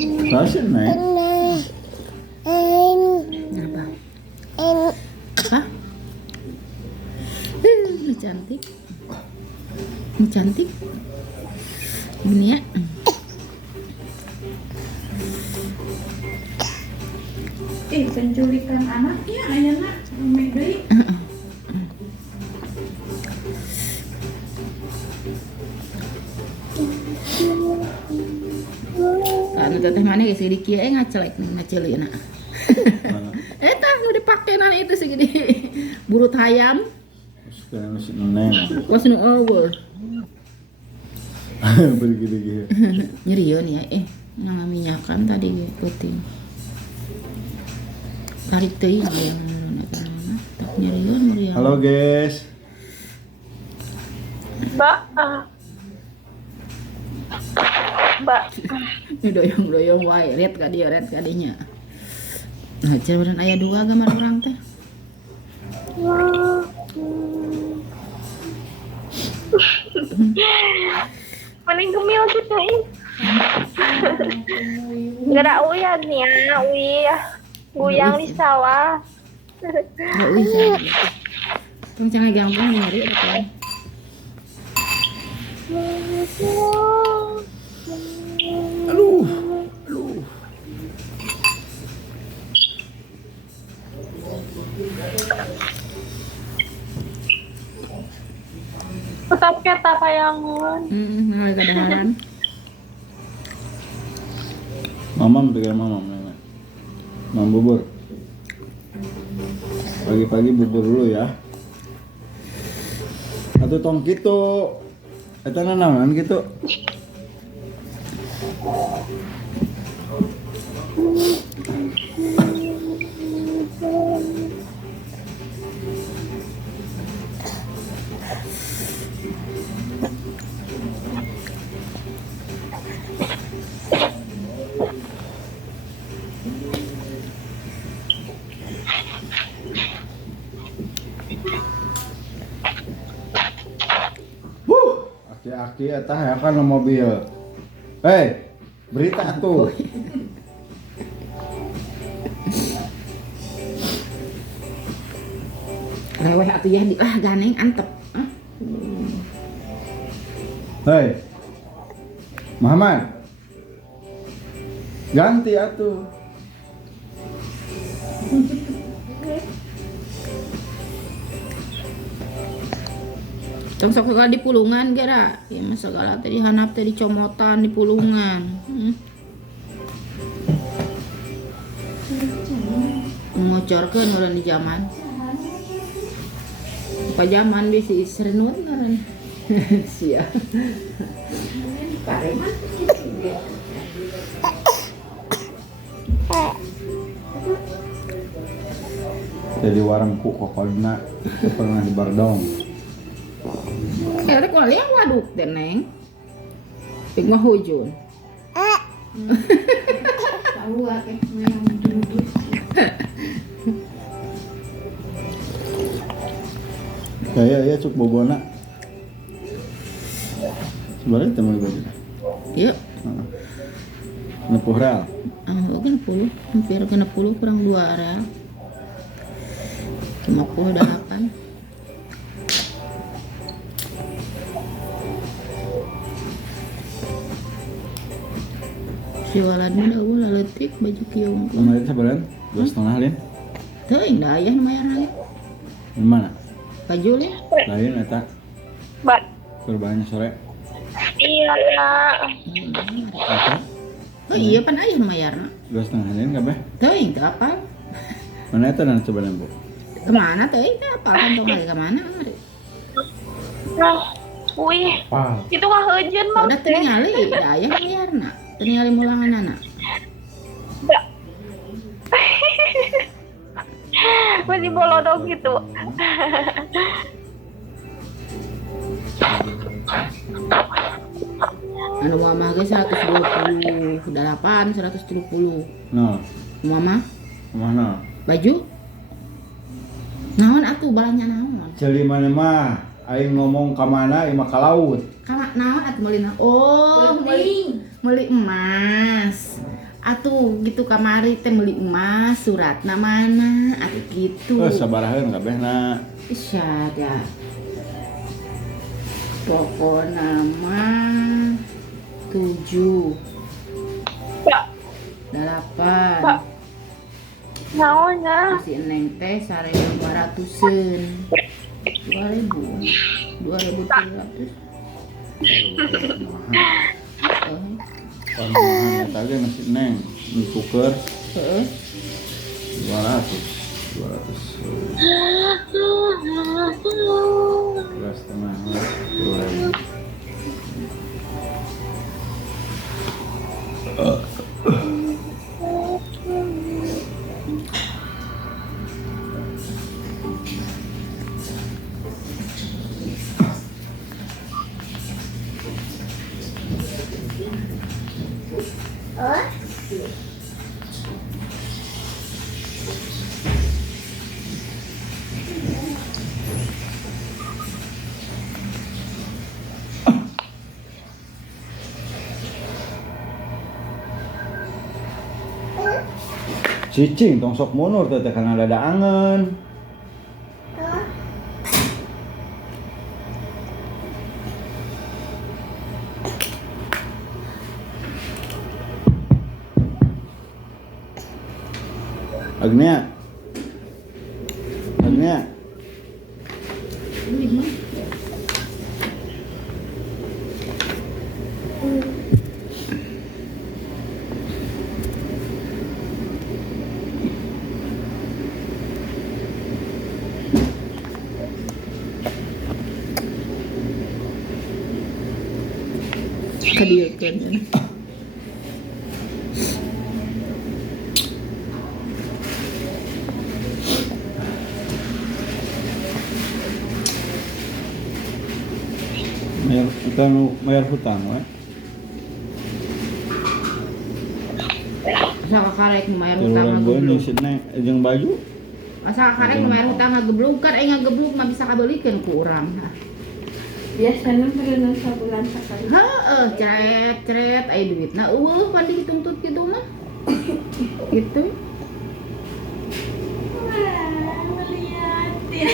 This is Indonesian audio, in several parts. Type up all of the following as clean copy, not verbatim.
Fashion, Nek. Apa? Apa? Ini cantik. Ini cantik. Ini ya. Penculikan anaknya ayeuna rame deui. Anu teteh mana geus di kieu ngacelek ngaceulina. Eta nu dipake nan itu segede burut hayam. Sekarang masih neneng. Was nu eueuh. Bergede-gede. Nyerieun ya ngaminyakan tadi ge peuting. Tarik teuing ge tak nyerieun meureun. Halo guys. Mbak. Ini doyong-doyong wae, red ka dinya. Nah, ceureuh aya 2 gambar urang teh. Mending gemil gitu ih. Gara uyan ya, guyang di sawah. Oh, iya. Tong cenah gampang nyari atuh. Aduh. Tetap kita kayangan. Mulai kadaharan. Mamam pikir mamam nenek. Mam bubur. Pagi-pagi bubur dulu ya. Atau tong gitu. Eta naon gitu. Aki-aki eta ya kan mobil. Hei, berita tuh. Leweh atuh ya ganeng antep. Hei, Muhammad, ganti atuh. Tong sok segala di pulungan gara. Ya mah segala teh dihanap teh dicomotan di pulungan. Ngocorkeun urang di zaman. Apa zaman bisi serenut ngaran. Sia. Pareman Jadi warang ku kokolna pernah di Bardong. Kayaknya kalau liang waduk deh neng. Pik mah hujun. tahu akeh yang duduk. Ya cuk bobona. Sebenarnya teman baju. Iya. Nepuh real. Oke 10, hampir kena 10 kurang 2 real. 58. Si waladna da ulah leutik baju kieu. Kemarin sebenarnya 2,5 lin. Teuing da aya nu mayar lagi. Di mana? Baju lin. Lain eta Mbak. kurbannya sore. Iya. Apa? Oh iya pan aya nu mayarna. 2,5 lin kabeh. Teuing teu apal. Mana eta dan sebenarnya Bu? Kemana teuing teu apal kantong lagi ke mana ari. Nah, wih, Pal. itu nggak hujan mah. Udah teu ningali da aya nu mayarna. Teu ningali mulanganana. Mbak. Masih bolodong gitu. Anu mama ge 120, 8, 170. No. Mama Mana? baju naon atuh balanya naon? Celi mana mah aing ngomong ka mana ieu mah ka laut. Naon atuh meuli naon? Oh, meuli emas. atuh gitu kamari teh meuli emas suratna mana atuh gitu. Sabaraheun kabehna. Isya ya. Pokokna mah 7 Pak, 8 Pak. Naonnya? si Neng teh sareang 200-eun. 2.300. Paling tadi nasi Neng nuker Heeh. 200 belas setengah 10.000. Cicing tong sok munur teh kana dada angen. Agnia. Kadiekeun. Mayar hutang we. Asa karek nu mayar hutang Tiluan beun ngageblug. si Neng jeung baju. Asa karek nu mayar hutang ngageblug kan ngageblug mah bisa kabeulikeun ku urang. Biasanya berenang sebulan sekali. Heeh, cret aya duitna eueuh pan dihituntut kitu mah. Gitu. Wah, ngeliatin.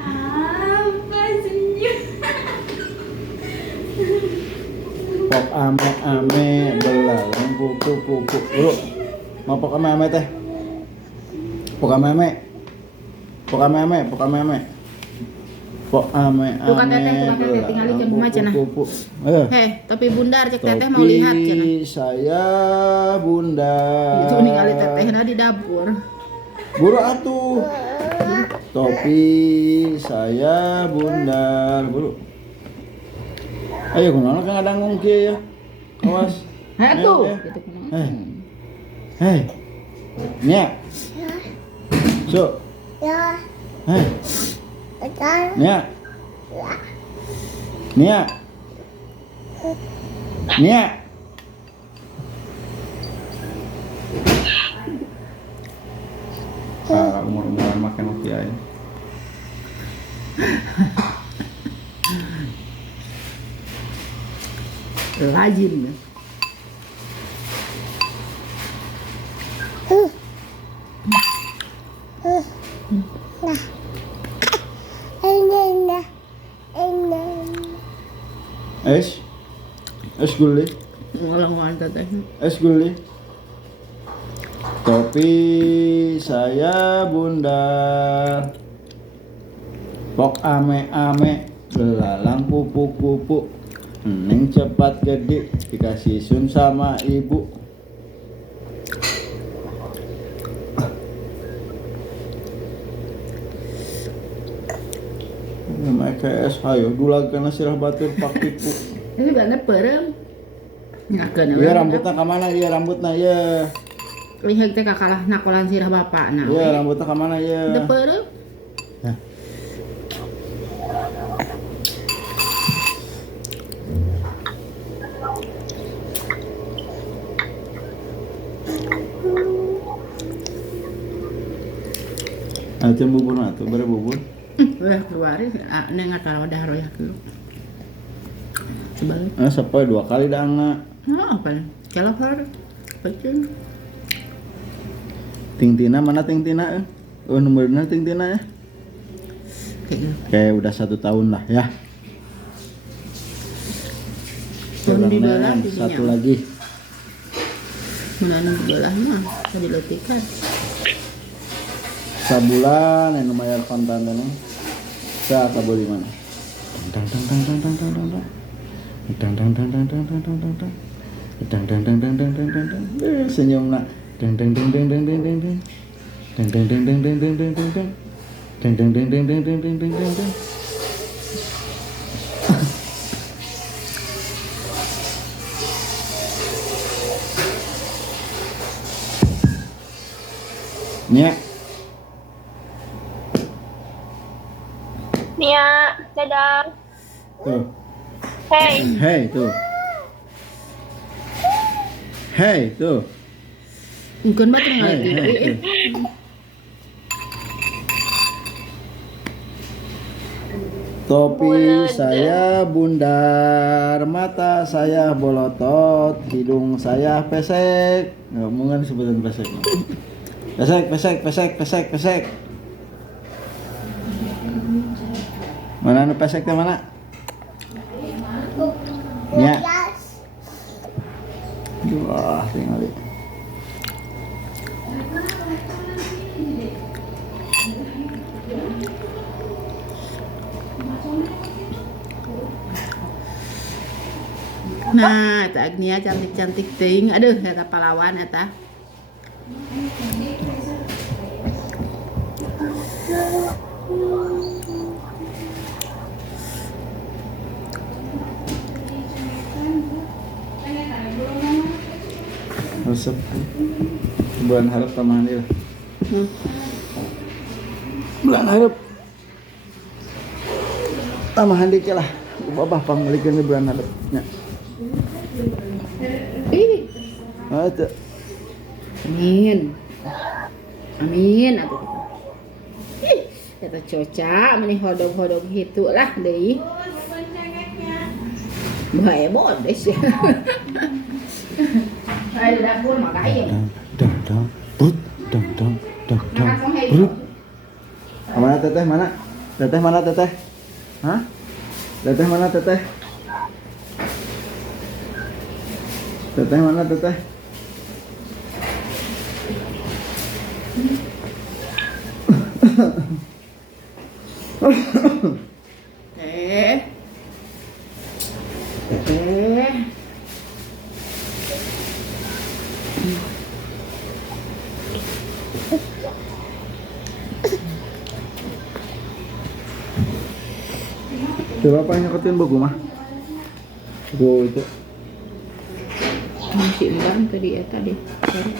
Apa senyum? Pok ame belalang kuku. Lu mau pok ame teh. Pok ame. Pok ame. Tukang teteh tinggal di rumah cenah. Heh, tapi bundar cek teteh mau lihat cenah. Saya bundar. Itu ningali tetehna di dapur. Buru atuh. Topi saya bundar, buru. Ayo kunaon ka ngadanggung kieu ya. Awas. Heh tuh, Ya. gitu kunaon. Hei. Nya. So. Hei. Nya. Nya. Umur-umuran makan waktu aja. Rajin. Es gulli. Ngolong-ngolong teteh. Es gulli. Topi saya bundar. Pok ame belalang pupu. Neng cepat gede dikasih sun sama ibu. Namanya es hayo dulagkeun sirah batur pak tipu. Ini bana perem. Ngakeun. Iya rambutna ka mana ieu rambutna ieu. Liheg teh kakalah nakolan sirah bapakna. Iya rambutna ka mana ieu. Teu perem. Hah. Acan bubur na tuh, bare bubur. Udah keluarin, neng kalau udah royak dulu. Sebalik. Sampai 2 kali dah angna. Apa nih? Kelapar. Pecun. Ting-tina mana Ting-tina? Oh nomornya Ting-tina ya. Kayak gitu. Kayak udah 1 tahun lah ya. Tahun di bawah Neng, didinya. satu lagi. Mana di bawah mah tadi letikan. Sabulan yang lumayan kontan nih. Sa kabul di mana? Dang dang dang dang dang dang dang dang. Dang dang dang dang dang dang dang dang dang. Dang dang dang dang dang dang dang dang. Senyum nak. Dang dang dang dang dang dang dang dang. Dang dang dang dang dang dang dang dang dang. Dang dang dang dang dang dang dang dang dang dang. Nya, Nia, dadah. tuh. Hey. Hey tuh. Hey tuh. Bukan batu Hey, nggak hey, tuh. Topi saya bundar, mata saya bolotot, hidung saya pesek. Nggak mungkin sebutan pesek. Pesek, pesek, pesek, pesek, pesek. Mana anu peseknya mana? Ya. Wah, tinggal di. Nah, eta Agnia cantik-cantik ting. Aduh, eta pahlawan eta. Resep. Bulan harap tambahan dia. Hmm. Bulan harap. Tambahan dikit lah. Babah pangulikeun bulan harap. Nya. Ih, Ah, teu. amin. Amin atuh. Ih, eta coca meni hodog-hodog hitu lah deui. Bae bodes ya. Ayo dapur mah kae. Dang dang brut dang dang dang dang brut. Mana teteh mana? Teteh mana teteh? Hah? Teteh mana teteh? Teteh mana teteh? Coba apa yang nyekotin buku mah? Buku itu Masih emban tadi eta deh.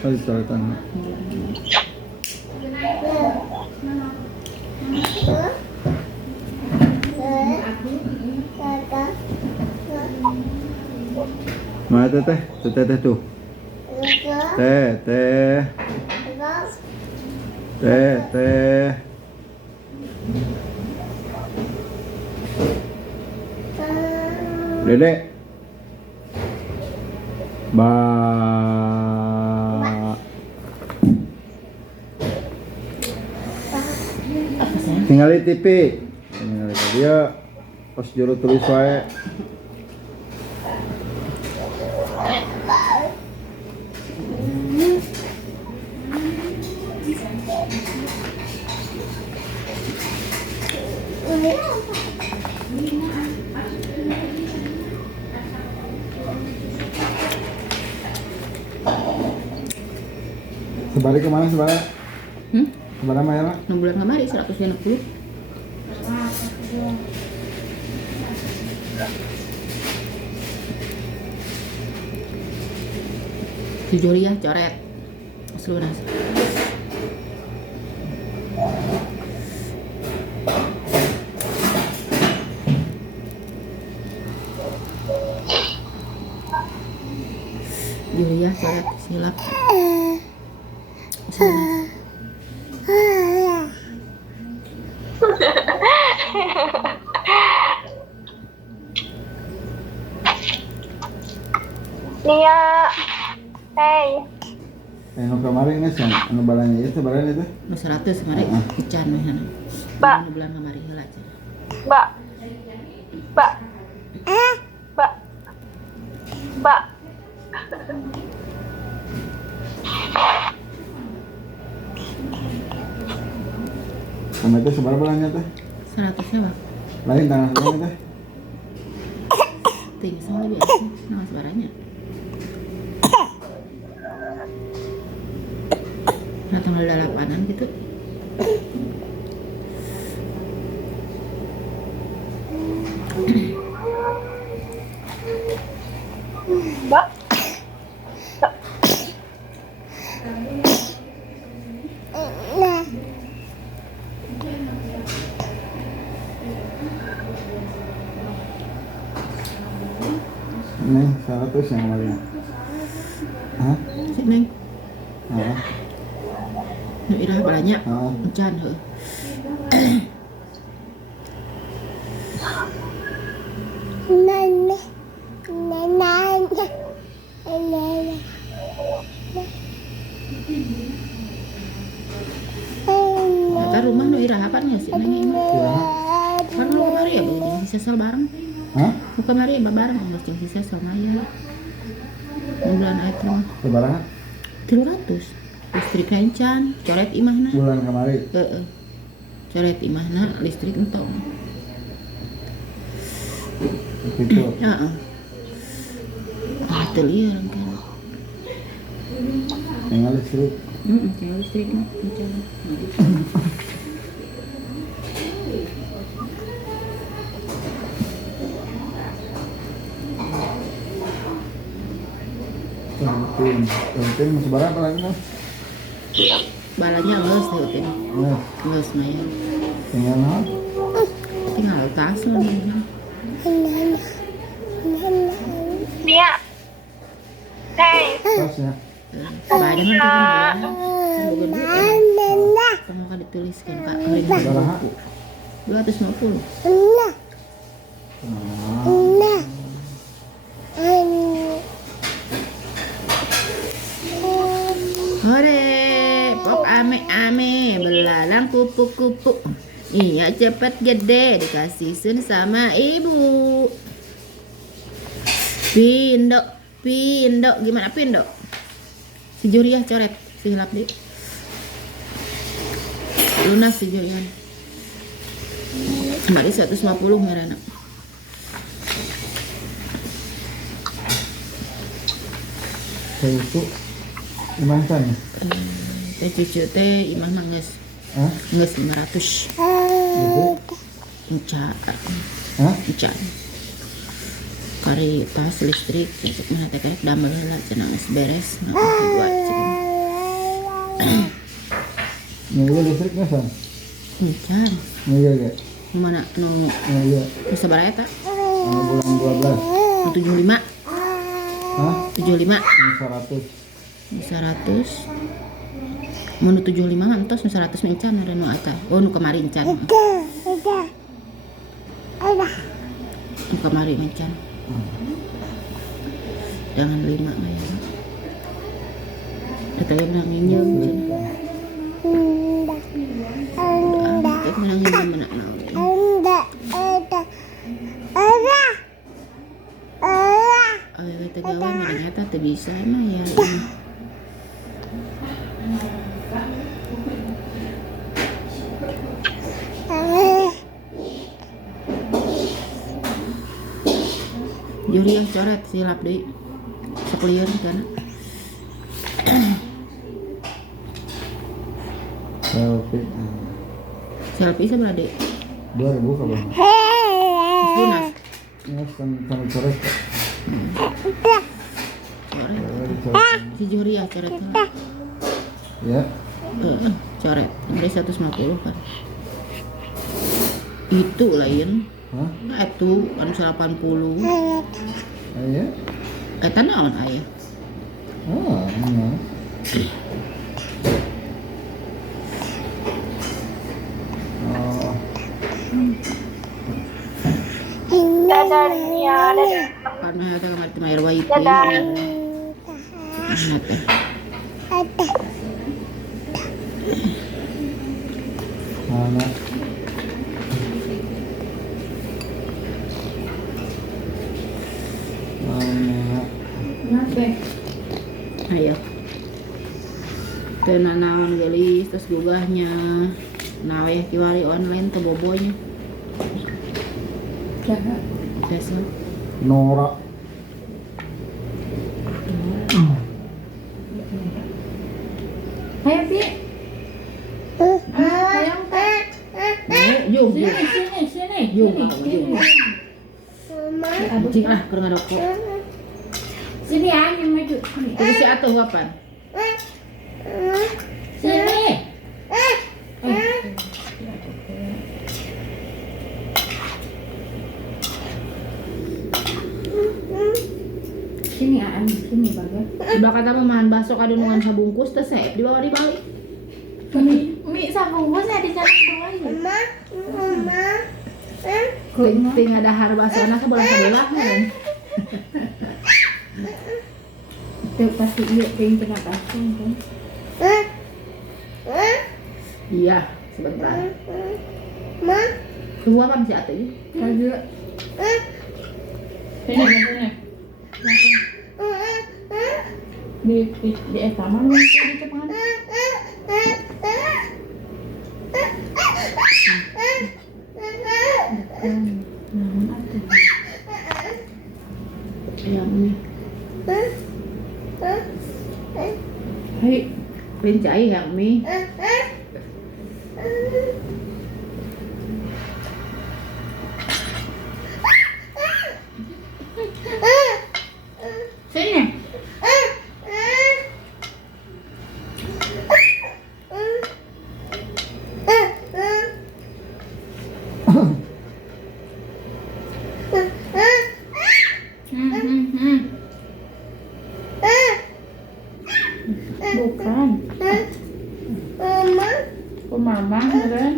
tadi coretan. Mana teteh? Teteh tuh. Teteh. Teteh. Dedek. Ba. Tinggal di TV. Tinggal di dia. Pas juru tulis wae. Sebalik kemana sebalik? Kemana Mayana? 6 bulan kemarin 160. Jujur ya, coret. Seluruh nasi. Julia coret silap. Seluruh nasi. Lia. Hey. Nu kemarin geus anu balanya itu balanya itu. Nu 100 kemarin ican we sana. Mbak. Nu bulan kamari heula cenah. Mbak. Mbak. Mbak. Mbak. Sama itu seberapa balanya teh? 100 nya Bang. Lain tanggal balanya teh. Ting sama lebih asli nama sebaranya. Nah tanggal 8-an gitu. Mbak. Ini 100 yang kemarin. Hah? Si Neng, Heeh. nu irah balanya Heeh. encan heuh. Eta rumah nu irah apa nih si Neng ini? Kiraha? Kan lu kemari ya jeung si Sesel bareng. Hah? Lu kemari ya bareng geus jeung si Sesel maya. Nu bulan eta mah Sabaraha? 300. Listrik encan, coret imahna. Bulan kemarin. Heeh. Coret imahna listrik entong. Gitu. Heeh. Teu lieur kan. Tinggal listrik. Tinggal listrik mah encan. Penting masih berapa lagi mas? Balanya geus teh teh. Nah, Geus maya. tinggal naon? Tinggal tas nih. Lia. Hey. Tas ya. Banyak kan ya. Kamu kan dituliskan Kak Kering Sabaraha? 250. Hore, pop ame-ame, belalang kupu-kupu. Iya cepet gede, dikasih sun sama ibu. Pindo, pindo, gimana pindo? Si Juriah coret, si hilap deh. Lunas si Juriah. Kemarin 150 merana. Saya itu gimana ya? Teh cucu teh imah nangis. Hah? Nges 500. Gitu? Enca, Hah? enca. Kari tas listrik, cek mana teh karek damel heula cenah geus beres. Nah, dua cenah. Nggak listrik nggak san? Encan. Nggak ya? Nu mana nu Nggak ya? nu sabaraha eta? Bulan 12. Nu 75. Hah? 75. Ini 100. Nu 100. Mun nu 75 mah entos nu 100 mah encan ada nu aca. Oh nu kemarin encan. Nu kemarin encan. Jangan 5 mah ya. Eta ge menang nginjem cenah. Cek menang nginjem menak naon. Awewe teh gawe mah eta teu bisa mah ya. Juriah coret silap deui. Sekalian kana. Selfie. Selfie sabaraha deui? 2000 kabar. Lunas. Ini sama coret. Coret. Si Juriah coret. Ya. Coret. Dari 150 kan. Itu lain. Hah? Itu anu 80. Ya. Eta naon aya? Oh, nah. Oh. Dadah Lia, dadah. Karena eta kamari teh mayar wifi. Dadah. Mana teh? Mana? Mana? Kenapa? Ayo. Tenanawan gelis terus gugahnya. Nah, ya kiwari online tebobonya. Jaga. Biasa. Nora. Ayo, Pi. Ayo, Kak. Yuk, Sini. Yuk, Sini. Cing ah, keur ngarokok. Sini aja maju. Sini. Terus si atuh kapan? Sini. Sini Aan, sini bagus. Udah kata pemahan bakso kadunungan sabungkus teh sep dibawa dibalik. Mi sabung bos ada cara doang. Ting ada har baksoana sebelah kan. Itu pasti iya pengen tengah pasang kan. Iya, sebentar. Keluar kan si atuh. Kagak. Sini. Di etaman nih di depan. Ayam nih. Hei, Rincai yang mie. sini. Bukan. Kok mama kan?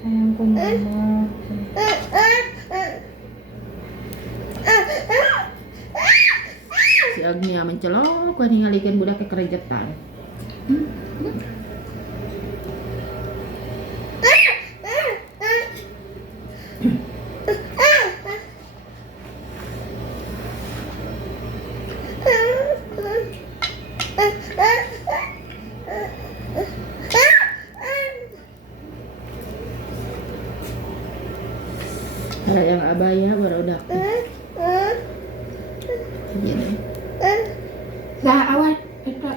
Sayang kok mama. Si Agnia mencelok kan ningalikeun budak ke kerejetan. Ada yang abaya baru udah. Iya deh. Dah awal itu.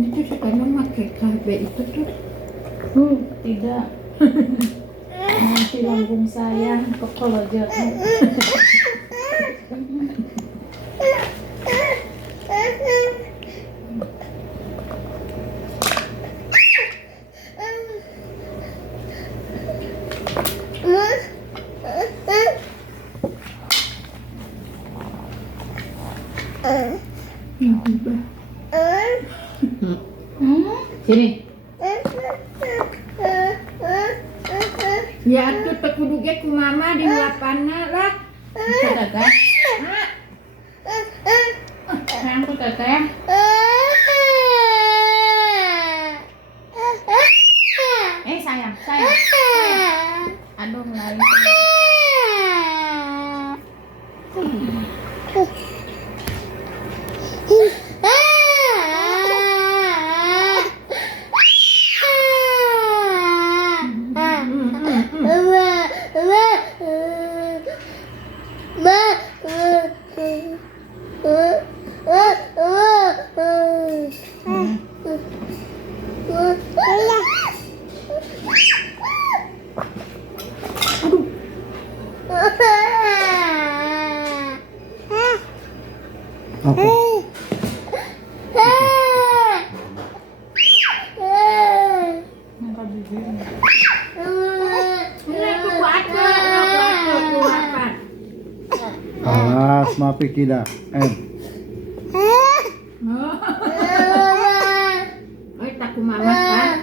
Itu sukanya pakai KB itu tuh. Tidak. Nanti lambung saya kok kalau jatuh. Sini. Ya tuh tekuduknya ku mama di lapana lah. Teteh. Sayang ku teteh. Sayang. Aduh lain. Apa? Alas, mapi kida. Oi tak aku mama kan.